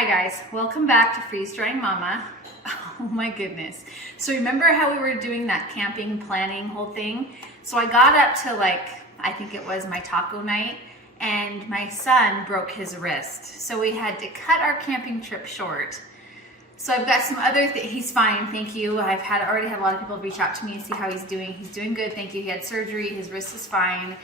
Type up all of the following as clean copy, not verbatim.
Hi guys, welcome back to Freeze Drying Mama. Oh my goodness. So remember how we were doing that camping planning whole thing? So I got up to I think it was my taco night, and my son broke his wrist. So we had to cut our camping trip short. So I've got some other things. He's fine, thank you. I've already had a lot of people reach out to me and see how he's doing. He's doing good, thank you. He had surgery, his wrist is fine.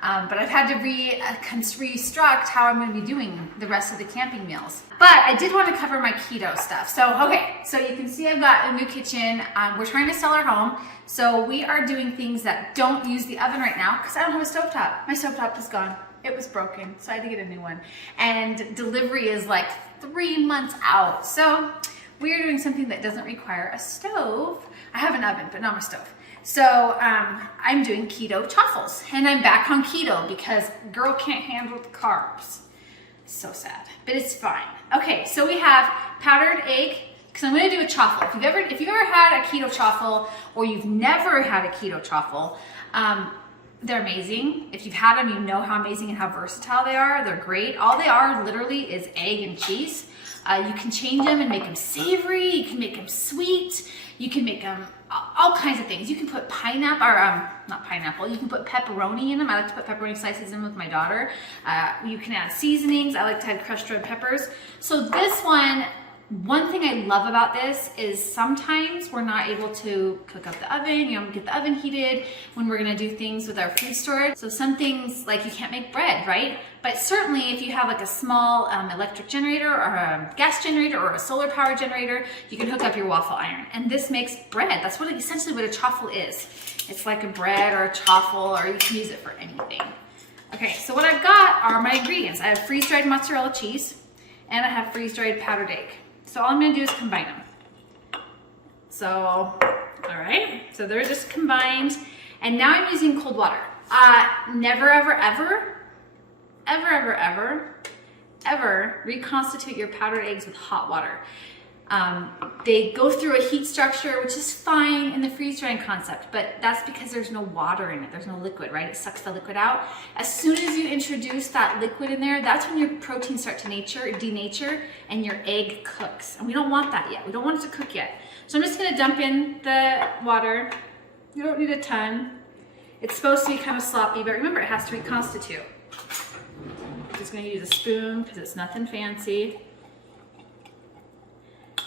But I've had to restruct how I'm going to be doing the rest of the camping meals. But I did want to cover my keto stuff. So, okay, so you can see I've got a new kitchen. We're trying to sell our home. So we are doing things that don't use the oven right now because I don't have a stovetop. My stovetop is gone. It was broken, so I had to get a new one. And delivery is like 3 months out. So we are doing something that doesn't require a stove. I have an oven, but not a stove. So I'm doing keto chaffles, and I'm back on keto because girl can't handle the carbs. So sad, but it's fine. Okay, so we have powdered egg, because I'm going to do a chaffle. If you've ever had a keto chaffle, or you've never had a keto chaffle, they're amazing. If you've had them, you know how amazing and how versatile they are. They're great. All they are literally is egg and cheese. You can change them and make them savory. You can make them sweet. You can make them all kinds of things. You can put pineapple, or not pineapple, you can put pepperoni in them. I like to put pepperoni slices in with my daughter. You can add seasonings. I like to add crushed red peppers. So this one thing I love about this is sometimes we're not able to cook up the oven, get the oven heated when we're gonna do things with our food storage. So some things, like you can't make bread, right? But certainly if you have like a small electric generator or a gas generator or a solar power generator, you can hook up your waffle iron. And this makes bread. That's essentially what a chaffle is. It's like a bread or a chaffle, or you can use it for anything. Okay, so what I've got are my ingredients. I have freeze-dried mozzarella cheese, and I have freeze-dried powdered egg. So all I'm gonna do is combine them. So, all right, so they're just combined. And now I'm using cold water. Never, ever reconstitute your powdered eggs with hot water. They go through a heat structure, which is fine in the freeze drying concept, but that's because there's no water in it. There's no liquid, right? It sucks the liquid out. As soon as you introduce that liquid in there, that's when your proteins start to denature, and your egg cooks. And we don't want that yet. We don't want it to cook yet. So I'm just gonna dump in the water. You don't need a ton. It's supposed to be kind of sloppy, but remember, it has to reconstitute. I'm just gonna use a spoon because it's nothing fancy.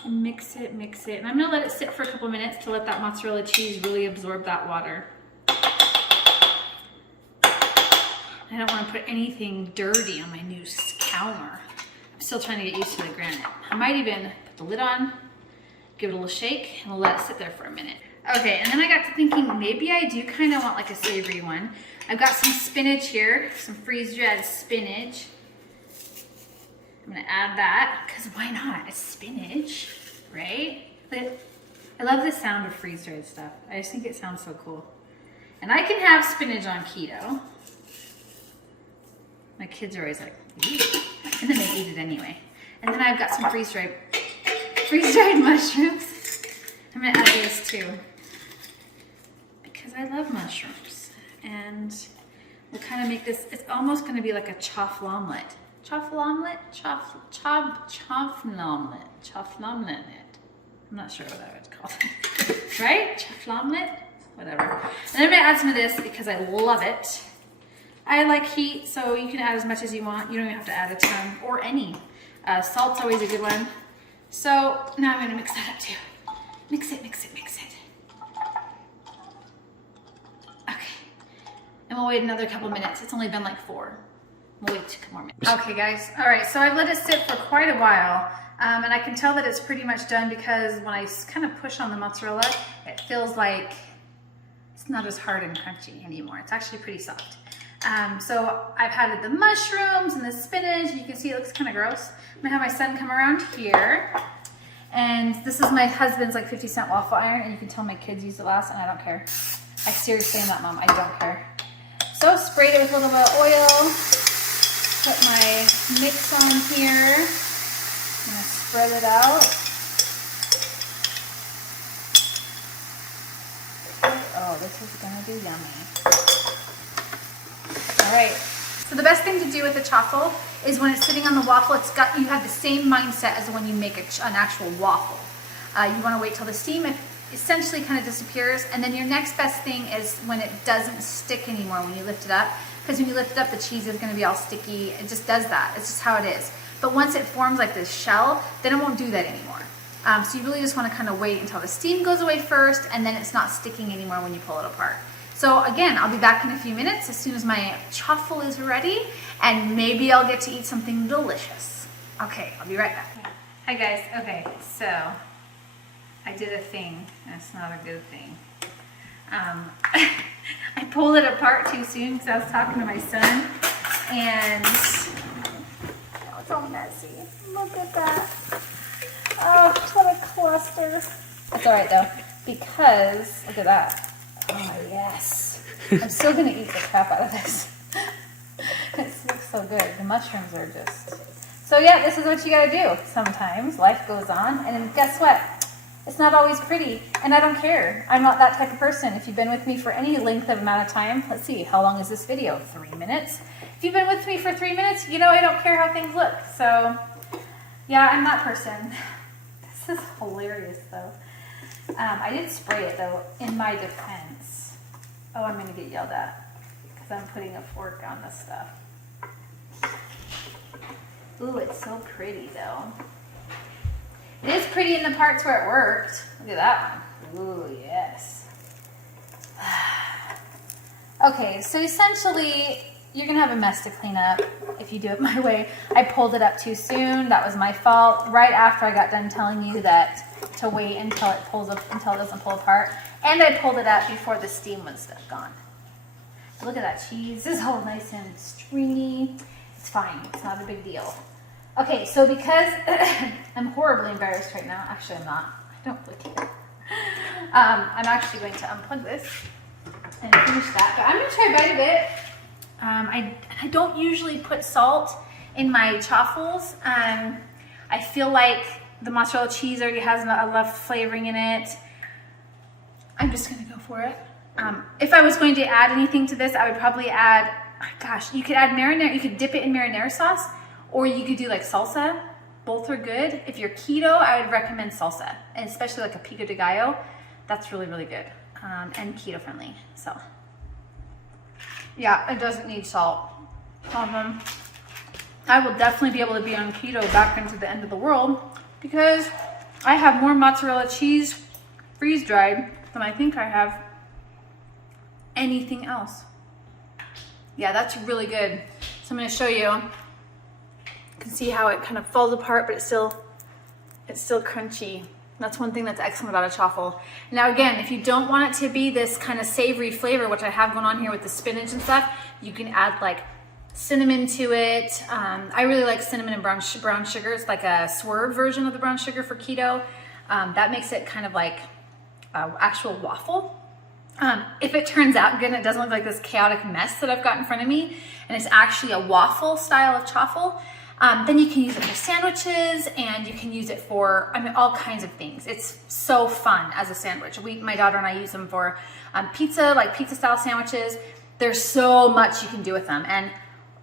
And mix it. And I'm gonna let it sit for a couple minutes to let that mozzarella cheese really absorb that water. I don't wanna put anything dirty on my new counter. I'm still trying to get used to the granite. I might even put the lid on, give it a little shake, and we'll let it sit there for a minute. Okay, and then I got to thinking, maybe I do kind of want like a savory one. I've got some spinach here, some freeze-dried spinach. I'm gonna add that, because why not? It's spinach, right? But I love the sound of freeze-dried stuff. I just think it sounds so cool. And I can have spinach on keto. My kids are always like, eat it. And then they eat it anyway. And then I've got some freeze-dried mushrooms. I'm gonna add these too, because I love mushrooms. And we'll kind of make this, it's almost gonna be like a chaffle omelet. Chaffle omelet? Chaffle omelet. I'm not sure what that was called. Right? Chaffle omelet? Whatever. And I'm gonna add some of this because I love it. I like heat, so you can add as much as you want. You don't even have to add a ton, or any. Salt's always a good one. So now I'm gonna mix that up too. Mix it. Okay. And we'll wait another couple minutes. It's only been like 4. We'll wait 2 more minutes. Okay guys, all right, so I've let it sit for quite a while, and I can tell that it's pretty much done because when I kind of push on the mozzarella, it feels like it's not as hard and crunchy anymore. It's actually pretty soft. So I've added the mushrooms and the spinach. You can see it looks kind of gross. I'm gonna have my son come around here, and this is my husband's like 50-cent waffle iron, and you can tell my kids used it last, and I don't care. I seriously am that mom, I don't care. So sprayed it with a little bit of oil. Put my mix on here. I'm gonna spread it out. Oh, this is gonna be yummy. All right, so the best thing to do with the chaffle is when it's sitting on the waffle, you have the same mindset as when you make an actual waffle. You want to wait till the steam essentially kind of disappears, and then your next best thing is when it doesn't stick anymore when you lift it up, because when you lift it up, the cheese is going to be all sticky. It just does that. It's just how it is. But once it forms like this shell, then it won't do that anymore. So you really just want to kind of wait until the steam goes away first, and then it's not sticking anymore when you pull it apart. So again, I'll be back in a few minutes as soon as my chaffle is ready, and maybe I'll get to eat something delicious. Okay, I'll be right back. Hi guys. Okay, so I did a thing, and it's not a good thing. I pulled it apart too soon because I was talking to my son, and oh, it's all messy. Look at that. Oh, what a cluster. That's all right though, because look at that. Oh yes. I'm still gonna eat the crap out of this. It looks so good. The mushrooms are just... So yeah, this is what you gotta do. Sometimes life goes on, and then guess what? It's not always pretty, and I don't care. I'm not that type of person. If you've been with me for any length of amount of time, let's see, how long is this video? 3 minutes? If you've been with me for 3 minutes, you know I don't care how things look. So yeah, I'm that person. This is hilarious though. I did spray it though, in my defense. Oh, I'm gonna get yelled at because I'm putting a fork on this stuff. Ooh, it's so pretty though. It is pretty in the parts where it worked. Look at that one. Ooh, yes. Okay, so essentially, you're gonna have a mess to clean up if you do it my way. I pulled it up too soon. That was my fault. Right after I got done telling you that to wait until it pulls up, until it doesn't pull apart. And I pulled it up before the steam was gone. Look at that cheese. This is all nice and stringy. It's fine. It's not a big deal. Okay, so because I'm horribly embarrassed right now. Actually, I'm not. I don't really care. I'm actually going to unplug this and finish that. But I'm going to try a bite of it. I don't usually put salt in my chaffles. I feel like the mozzarella cheese already has enough flavoring in it. I'm just going to go for it. If I was going to add anything to this, I would probably add, gosh, you could add marinara. You could dip it in marinara sauce, or you could do like salsa. Both are good. If you're keto, I would recommend salsa, and especially like a pico de gallo. That's really, really good, and keto friendly. So yeah, it doesn't need salt. I will definitely be able to be on keto back into the end of the world because I have more mozzarella cheese freeze dried than I think I have anything else. Yeah, that's really good. So I'm going to show you. You can see how it kind of falls apart, but it's still crunchy. That's one thing that's excellent about a chaffle. Now again, if you don't want it to be this kind of savory flavor, which I have going on here with the spinach and stuff, you can add like cinnamon to it. I really like cinnamon and brown sugar. It's like a swerve version of the brown sugar for keto. That makes it kind of like an actual waffle. If it turns out good and it doesn't look like this chaotic mess that I've got in front of me, and it's actually a waffle style of chaffle, then you can use it for sandwiches, and you can use it for, I mean, all kinds of things. It's so fun as a sandwich. My daughter and I use them for pizza, like pizza style sandwiches. There's so much you can do with them, and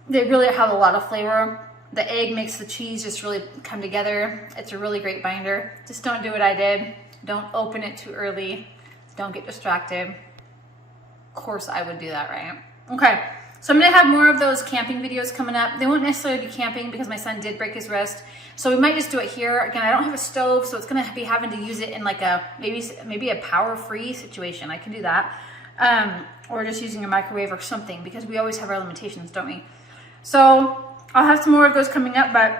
they really have a lot of flavor. The egg makes the cheese just really come together. It's a really great binder. Just don't do what I did. Don't open it too early. Don't get distracted. Of course I would do that, right? Okay. So I'm gonna have more of those camping videos coming up. They won't necessarily be camping because my son did break his wrist. So we might just do it here. Again, I don't have a stove, so it's gonna be having to use it in like a, maybe a power-free situation. I can do that. Or just using a microwave or something, because we always have our limitations, don't we? So I'll have some more of those coming up, but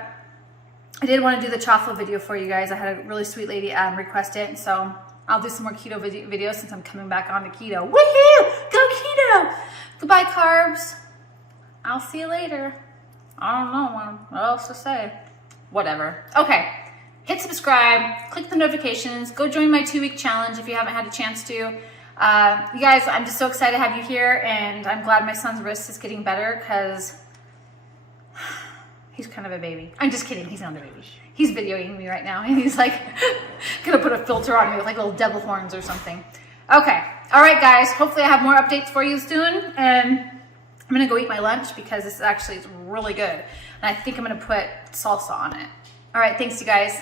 I did want to do the chaffle video for you guys. I had a really sweet lady request it, so I'll do some more keto videos since I'm coming back onto keto. Woohoo! Go keto! Goodbye, carbs. I'll see you later. I don't know what else to say. Whatever. Okay. Hit subscribe. Click the notifications. Go join my 2-week challenge if you haven't had a chance to. You guys, I'm just so excited to have you here, and I'm glad my son's wrist is getting better because he's kind of a baby. I'm just kidding. He's not a baby. He's videoing me right now, and he's like gonna put a filter on me with like little devil horns or something. Okay. All right, guys. Hopefully I have more updates for you soon, and I'm gonna go eat my lunch because this actually is really good. And I think I'm gonna put salsa on it. All right, thanks you guys.